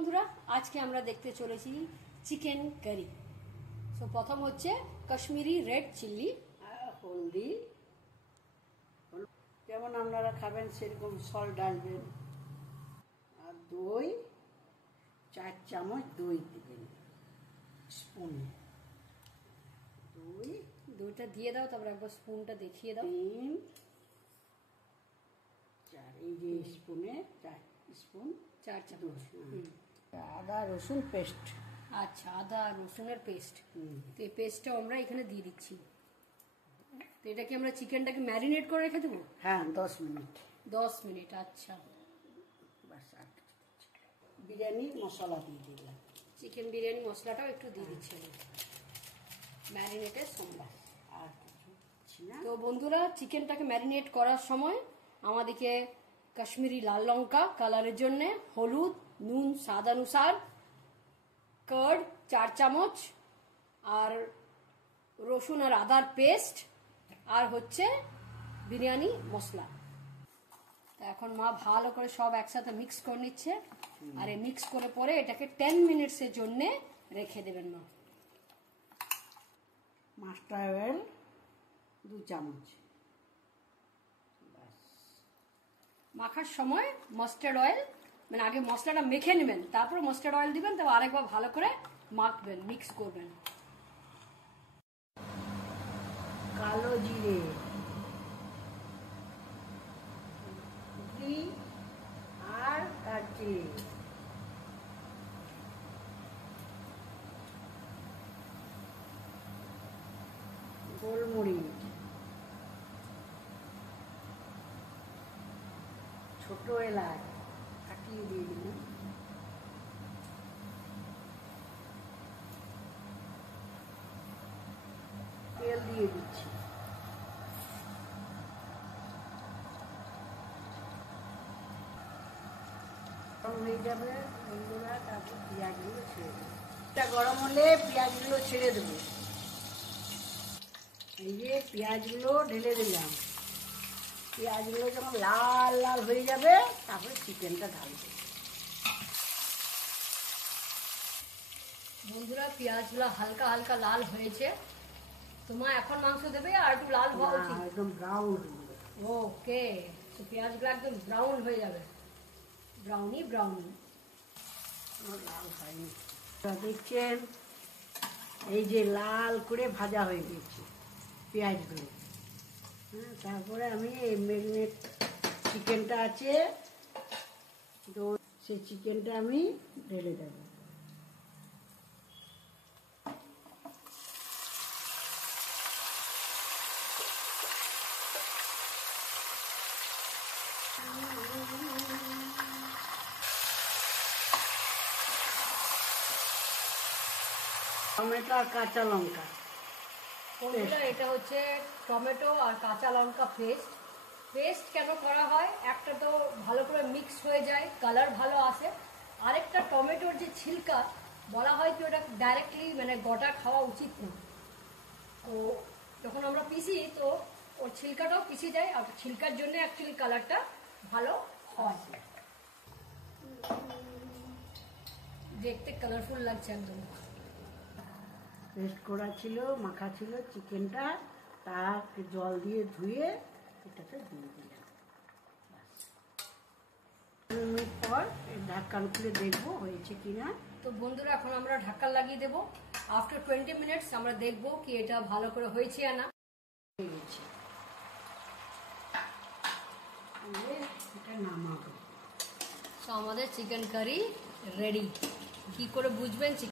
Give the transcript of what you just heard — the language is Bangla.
বন্ধুরা আজকে আমরা দেখতে চলেছি চিকেন কারি। সো প্রথম হচ্ছে কাশ্মীরি রেড চিল্লি, হলদি যেমন আপনারা খাবেন সেরকম সল্ট ডালবেন, আর দই 4 চামচ দই দেবেন, স্পুন দইটা দিয়ে দাও, তারপর একবার স্পুনটা দেখিয়ে দাও। 3 4 এই যে স্পুনে 4 স্পুন 4 চামচ। আদা রসুন পেস্ট। আচ্ছা, আদা রসুনের পেস্ট। তো এই পেস্টটাও আমরা এখানে দিয়ে দিচ্ছি। তো এটা কি আমরা চিকেনটাকে ম্যারিনেট করে রেখে দেবো? হ্যাঁ 10 মিনিট। 10 মিনিট, আচ্ছা। বাস, আর বিরিয়ানি মশলা দিয়ে দিলাম, চিকেন বিরিয়ানি মশলাটাও একটু দিয়ে দিচ্ছি ম্যারিনেটের সময়। আর কিছু না। তো বন্ধুরা, চিকেনটাকে ম্যারিনেট করার সময় আমাদেরকে কাশ্মীরি লাল লঙ্কা কালারের জন্য, হলুদ, নুন স্বাদ অনুসার, কার্ড 4 চামচ, আর রসুন আর আদার পেস্ট, আর হচ্ছে বিরিয়ানি মশলা। তো এখন মা ভালো করে সব একসাথে মিক্স করে নিচ্ছে, আর এই মিক্স করে পরে এটাকে 10 মিনিটসের জন্য রেখে দেবেন মা। মাস্টার অয়েল 2 চামচ। মাখার সময় মাস্টার্ড অয়েল, মানে আগে মশলাটা মেখে নেবেন, তারপর মাস্টার্ড অয়েল দিবেন, তো আরেকবার ভালো করে মাখবেন, মিক্স করবেন। কালো জিরে আর কাটে, গোলমরিচ, ছোট এলাচ কাটিয়ে দিয়ে দিলাম, তেল দিয়ে দিচ্ছি, হয়ে যাবে বন্ধুরা। তারপর পেঁয়াজগুলো ছেড়ে দেবো, এটা গরম হলে পেঁয়াজগুলো ছেড়ে দেবো। এই যে পেঁয়াজগুলো ঢেলে দিলাম, পেঁয়াজগুলো যখন লাল লাল হয়ে যাবে তারপরে চিকেনটা ঢালবো। বন্ধুরা, পেঁয়াজগুলো হালকা হালকা লাল হয়েছে, তোমার এখন মাংস দেবে আর একটু লাল হওয়া উচিত? একদম ব্রাউন। ওকে, তো পেঁয়াজগুলো একদম ব্রাউন হয়ে যাবে, ব্রাউনি ব্রাউনি। লাল হয়নি, দেখছেন এই যে লাল করে ভাজা হয়ে গেছে পেঁয়াজগুলো। হ্যাঁ, তারপরে আমি এই ম্যারিনেট চিকেনটা আছে, তো সেই চিকেনটা আমি ঢেলে দেবো। টমেটো আর কাঁচা লঙ্কা। এটা হচ্ছে টমেটো আর কাঁচা লঙ্কা পেস্ট। পেস্ট কেন করা হয়? একটা তো ভালো করে মিক্স হয়ে যায়, কালার ভালো আসে। আরেকটা, টমেটোর যে ছিলকা, বলা হয় যে ওটা ডাইরেক্টলি মানে গোটা খাওয়া উচিত না। তো যখন আমরা পিসি তো ওর ছিলকাটাও পিসে যায়, আর ছিলকার জন্য অ্যাকচুয়ালি কালারটা ভালো হয়, দেখতে কালারফুল লাগছে একদম। পেস্ট করা ছিল, মাখা ছিল চিকেনটা, তাকে জল দিয়ে ধুয়ে এটাতে দিয়ে দিলাম। 2 মিনিট পর ঢাকন খুলে দেখবো হয়েছে কিনা। তো বন্ধুরা, এখন আমরা ঢাকা লাগিয়ে দেবো। আফটার 20 মিনিটস আমরা দেখবো কি এটা ভালো করে হয়েছে না। হয়ে গেছে, এটা নামাবো। তো আমাদের চিকেন কারি রেডি। কি করে বুঝবেন